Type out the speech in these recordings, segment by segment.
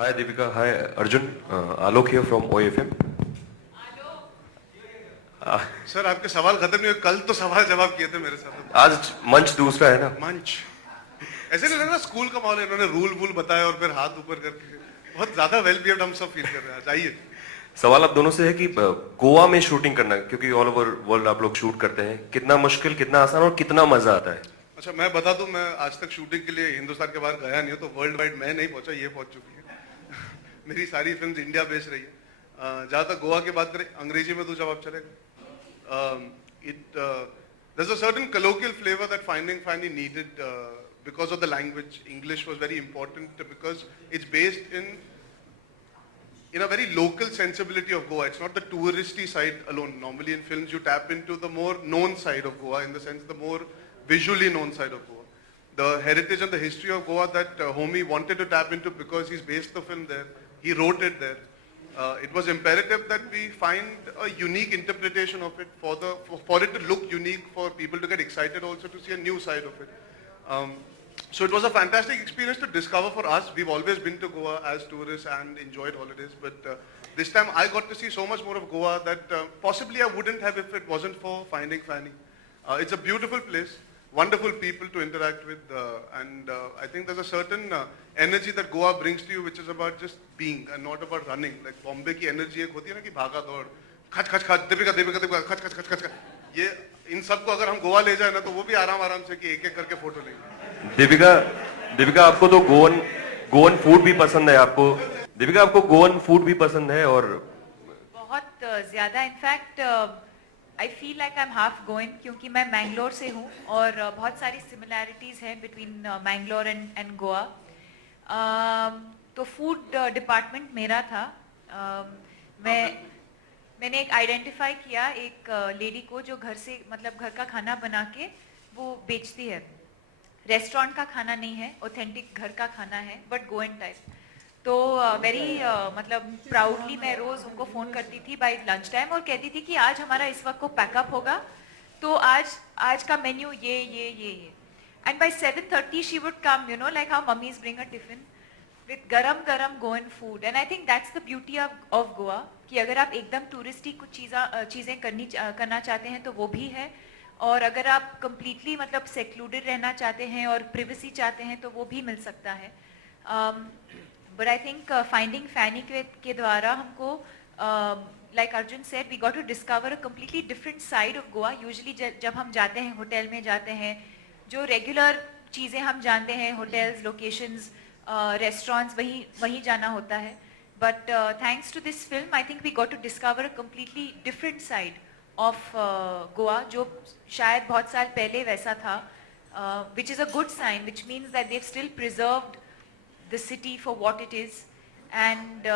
Hi Deepika, hi Arjun. Alok here from OFM. Sir आपके सवाल खत्म नहीं हुए, कल तो सवाल जवाब किए थे मेरे साथ। आज मंच दूसरा है ना। मंच ऐसे नहीं लग रहा स्कूल का माहौल है, इन्होंने रूल वूल बताया और फिर हाथ ऊपर करके बहुत ज्यादा वेल बिहेव्ड हम सब फील कर रहे हैं। आइए सवाल आप दोनों से है कि गोवा में शूटिंग करना, क्योंकि ऑल ओवर वर्ल्ड आप लोग शूट करते हैं, कितना मुश्किल, कितना आसान और कितना मजा आता है। अच्छा मैं बता दूं, मैं आज तक शूटिंग के लिए हिंदुस्तान के बाहर गया नहीं हूं, तो वर्ल्ड वाइड मैं नहीं पहुंचा, ये पहुंच चुकी है। मेरी सारी फिल्म्स इंडिया बेस्ड रही है। जहां तक गोवा की बात करें, अंग्रेजी में तो जवाब चलेगा। There's a certain colloquial flavor that Finding Fanny needed because of the language. English was very important because it's based in a very local sensibility of Goa. It's not the touristy side alone. Normally in films you tap into the more known side of Goa, in the sense the more visually known side of Goa. The heritage and the history of Goa that Homie wanted to tap into because he's based the film there. He wrote it there. It was imperative that we find a unique interpretation of it for it to look unique, for people to get excited also to see a new side of it. So it was a fantastic experience to discover for us. We've always been to Goa as tourists and enjoyed holidays, but this time I got to see so much more of Goa that possibly I wouldn't have if it wasn't for Finding Fanny. It's a beautiful place, wonderful people to interact with, and I think there's a certain energy that Goa brings to you, which is about just being and not about running. Like Bombay की energy एक होती है ना कि भागा दौड़, खच खच खच, दीपिका दीपिका दीपिका, खच खच खच खच खच, ये इन सबको अगर हम गोवा ले जाए ना, तो वो भी आराम आराम से कि एक एक करके फोटो लेंगे। दीपिका, दीपिका आपको तो गोवन फूड भी पसंद है आपको। दीपिका आपको गोवन फूड भी पसंद है और बहुत ज्यादा। In fact I feel like I am half going, क्योंकि मैं मैंगलोर से हूँ और बहुत सारी सिमिलैरिटीज हैं बिटवीन मैंगलोर एंड गोवा। तो फूड डिपार्टमेंट मेरा था। मैंने एक आइडेंटिफाई किया एक लेडी को जो घर से, मतलब घर का खाना बना के वो बेचती है। रेस्टोरेंट का खाना नहीं है, ऑथेंटिक घर का खाना है, बट गोवन टाइप। तो वेरी मतलब प्राउडली मैं रोज उनको फोन करती थी बाय लंच टाइम और कहती थी कि आज हमारा इस वक्त को पैकअप होगा, तो आज का मेन्यू ये। And by 7:30 she would come, you know, like how mummies bring a tiffin with गरम Goan food. And I think that's the beauty of Goa, कि अगर आप एकदम टूरिस्टी कुछ चीजें करना चाहते हैं तो वो भी है, और अगर आप कंप्लीटली मतलब सेक्लूडेड रहना चाहते हैं और प्रिवेसी चाहते हैं तो वो भी मिल सकता है। But I think finding Fanny के द्वारा हमको, like Arjun said, we got to discover a completely different side of Goa. Usually जब हम जाते हैं, होटल में जाते हैं, जो रेगुलर चीज़ें हम जानते हैं, होटल्स, लोकेशंस, रेस्टोरेंट्स, वहीं जाना होता है। But thanks to this film I think we got to discover a completely different side of Goa, जो शायद बहुत साल पहले वैसा था, which is a good sign, which means that they still preserved the city for what it is, and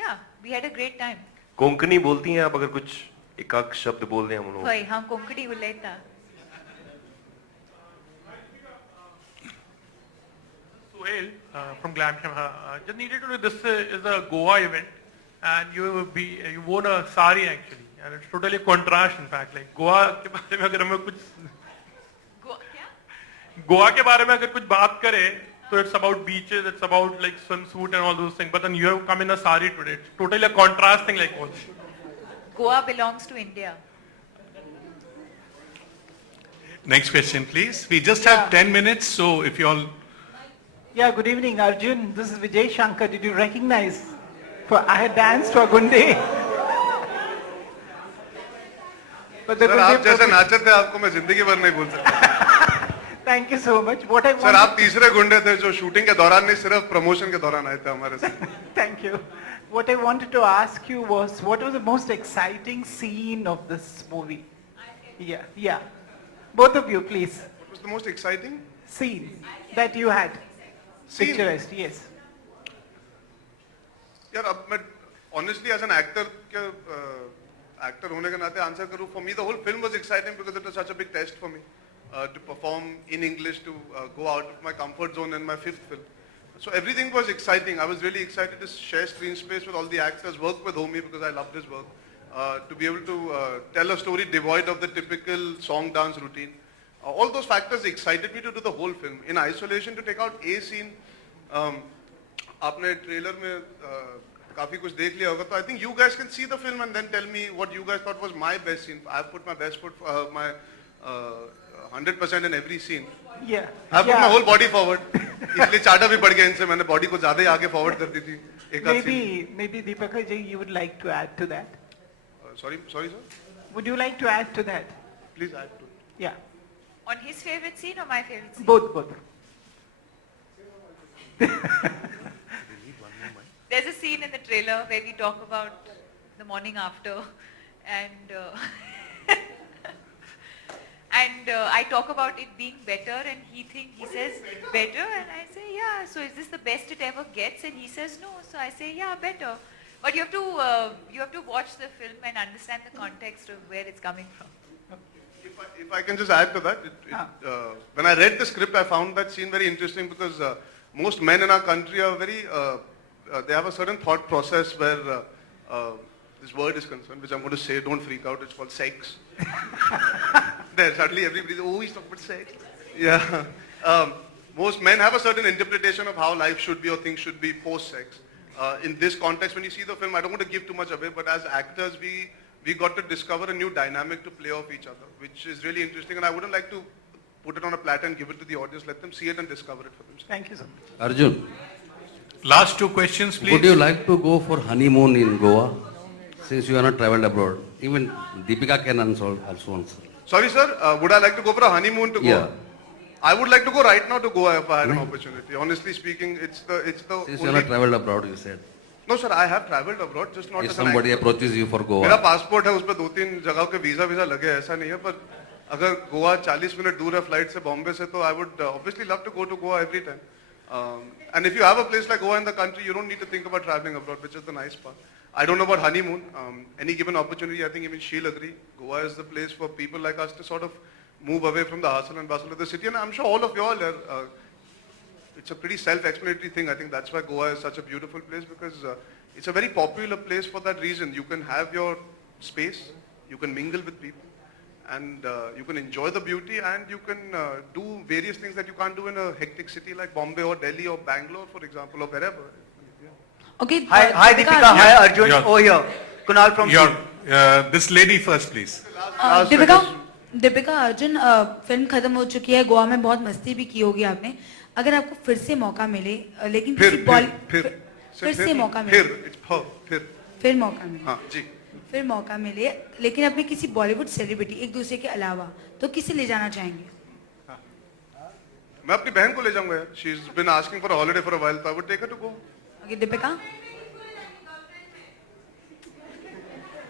yeah, we had a great time. Konkani बोलती हैं आप? अगर कुछ एकाक शब्द बोल दें हम लोग। होय, हम कोंकणी उलयता। Suhail from Glamsham. Just needed to know, this is a Goa event, and you won a sari actually, and it's totally a contrast. In fact, like Goa के बारे में अगर हमें कुछ गोवा के बारे में अगर कुछ बात करें, so it's about beaches, it's about like swimsuit and all those things, but then you have come in a sari today. It's totally a contrast thing, like all. Goa belongs to India. Next question, please. We just have 10 minutes, so if you all... Yeah, good evening, Arjun. This is Vijay Shankar. Did you recognize? I had danced for Gunde. But the sir आप जैसे नाचे थे आपको मैं जिंदगी भर नहीं भूल सकता। Thank you so much. What I want... sir आप तीसरे गुंडे थे जो शूटिंग के दौरान नहीं, सिर्फ प्रमोशन के दौरान आए थे हमारे साथ। Thank you. What I wanted to ask you was, what was the most exciting scene of this movie? Yeah. Both of you, please. What was the most exciting Scene that you had. Scene? Picturized, yes. यार अब मैं honestly as an actor होने के नाते answer करूँ, for me the whole film was exciting because it was such a big test for me. To perform in English, to go out of my comfort zone in my 5th film. So everything was exciting. I was really excited to share screen space with all the actors, work with Homie because I loved his work, to be able to tell a story devoid of the typical song dance routine. All those factors excited me to do the whole film. In isolation, to take out a scene, आपने trailer में काफी कुछ देख लिया होगा, तो I think you guys can see the film and then tell me what you guys thought was my best scene. I have put my best foot, my 100% in every scene. Yeah. I put my whole body forward. इसलिए चाटा भी पड़ गया इनसे, मैंने body को ज्यादा ही आगे फॉरवर्ड कर दी थी एक आध scene. Maybe Deepika ji, you would like to add to that? Sorry sir, Would you like to add to that? Please add to. Yeah. On his favorite scene or my favorite scene? Both. There's a scene in the trailer where we talk about the morning after, and I talk about it being better, and he says better, and I say yeah. So is this the best it ever gets? And he says no. So I say yeah, better. But you have to watch the film and understand the context of where it's coming from. If I can just add to that, when I read the script, I found that scene very interesting because most men in our country are very, they have a certain thought process where this word is concerned, which I'm going to say, don't freak out, it's called sex. There, suddenly everybody, oh, he's talking about sex. Yeah. Most men have a certain interpretation of how life should be or things should be post-sex. In this context, when you see the film, I don't want to give too much away, but as actors, we got to discover a new dynamic to play off each other, which is really interesting, and I wouldn't like to put it on a platter and give it to the audience. Let them see it and discover it for themselves. Thank you, sir. Arjun, Last two questions, please. would you like to go for honeymoon in Goa? Since you are not traveled abroad. Even Deepika can also answer. Sorry, sir, would I like to go for a honeymoon to Goa? Yeah. I would like to go right now to Goa if I had an opportunity. Honestly speaking, it's the Since you are not traveled abroad, you said. No, sir, I have traveled abroad, just not If as an somebody actor. approaches you for मेरा Goa, passport है, उस पर 2-3 जगहों के visa लगे हैं, ऐसा नहीं है, पर अगर गोवा 40 मिनट दूर है फ्लाइट से बॉम्बे से, तो I would obviously love to go to Goa every time. And if you have a place like Goa in the country, you don't need to think about traveling abroad, which is the nice part. I don't know about honeymoon. Any given opportunity, I think even she'll agree. Goa is the place for people like us to sort of move away from the hustle and bustle of the city, and I'm sure all of you all are. It's a pretty self-explanatory thing. I think that's why Goa is such a beautiful place, because it's a very popular place for that reason. You can have your space, you can mingle with people, and you can enjoy the beauty, and you can do various things that you can't do in a hectic city like Bombay or Delhi or Bangalore, for example, or wherever. Okay. Hi Deepika, hi Arjun, Yeah. over here. Kunal from Your, Zoom. this lady first, please. Deepika Arjun film खत्म हो चुकी है, गोवा में बहुत मस्ती भी की होगी आपने. अगर आपको फिर से मौका मिले, लेकिन किसी फिर से मौका मिले, फिर मौका मिले, हाँ जी, फिर मौका मिले, लेकिन अपने किसी बॉलीवुड सेलिब्रिटी एक दूसरे के अलावा, तो किसे ले जाना चाहेंगे? मैं अपनी बहन को ले जाऊंगा यार. She's been asking for a holiday for a while, so I would take her to go. Okay, Deepika.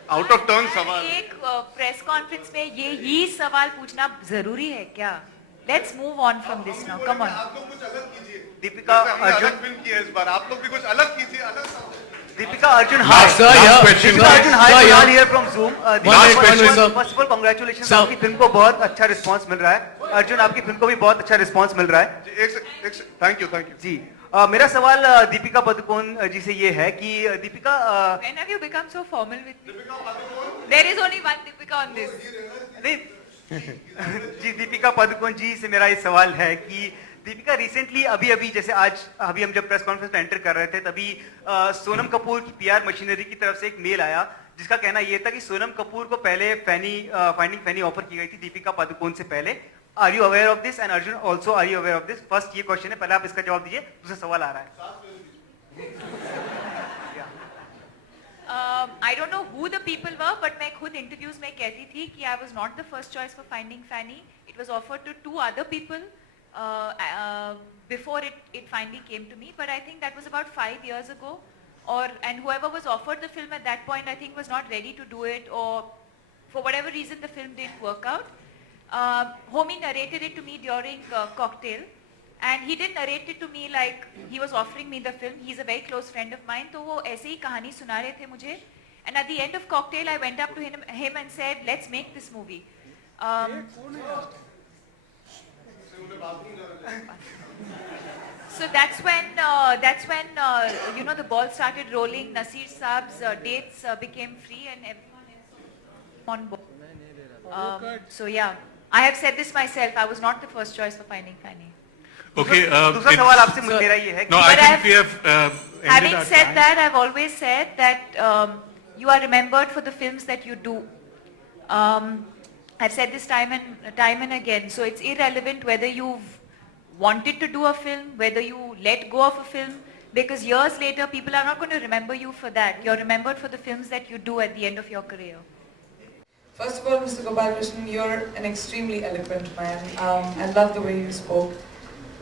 Out of turn सवाल. एक प्रेस कॉन्फ्रेंस में ये ही सवाल पूछना जरूरी है क्या? Let's move on from this now. Come on. आप लोग कुछ अलग कीजिए. Deepika, हमने Arjun. अलग फिल्म की है इस बार. आप लोग भी कुछ अलग कीजिए, अलग सवाल. Deepika, Arjun, hi. Last question. Deepika, Arjun, hi. Sir, Kunal here from Zoom. Last question, sir. First of all, congratulations. Sir. आपकी फिल्म को बहुत अच्छा रिस्पांस मिल रहा है. Arjun, आपकी फिल्म को भी बहुत अच्छा रिस्पांस मिल रहा है. एक थैंक यू. जी. मेरा सवाल दीपिका पादुकोण जी से ये है कि Deepika When have you become so formal with me? There is only one Deepika on this. नहीं जी, दीपिका पादुकोण जी से मेरा ये सवाल है कि दीपिका रिसेंटली अभी जैसे आज अभी हम जब प्रेस कॉन्फ्रेंस में एंटर कर रहे थे, तभी सोनम कपूर की पीआर मशीनरी की तरफ से एक मेल आया जिसका कहना ये था कि सोनम कपूर को पहले फाइंडिंग फैनी ऑफर की गई थी दीपिका पादुकोण से पहले. Are you aware of this? And Arjun also are you aware of this? First ये क्वेश्चन है, पहले आप इसका जवाब दीजिए, दूसरा सवाल आ रहा है. I don't know who the people were, but मैं खुद interviews में कहती थी कि I was not the first choice for Finding Fanny. It was offered to 2 other people before it finally came to me. But I think that was about 5 years ago. And whoever was offered the film at that point, I think was not ready to do it, or for whatever reason the film didn't work out. Homie narrated it to me during Cocktail. And he didn't narrate it to me like he was offering me the film. He's a very close friend of mine. तो वो ऐसे ही कहानी सुना रहे थे मुझे. And at the end of Cocktail, I went up to him and said, "Let's make this movie." So that's when you know, the ball started rolling. Nasir Saab's dates became free, and everyone else on board. So yeah, I have said this myself. I was not the first choice for Finding Fanny. Okay. दूसरा सवाल आपसे मेरा ये है No, कि I But think I've- we have ended Having our said time. that, I've always said that you are remembered for the films that you do. I've said this time and again. So it's irrelevant whether you've wanted to do a film, whether you let go of a film, because years later people are not going to remember you for that. You're remembered for the films that you do at the end of your career. First of all, Mr. Gopalakrishnan, you're an extremely eloquent man. I love the way you spoke.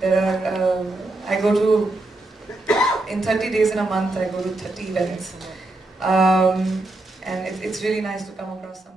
I go to, in 30 days in a month, I go to 30 events. And it's really nice to come across some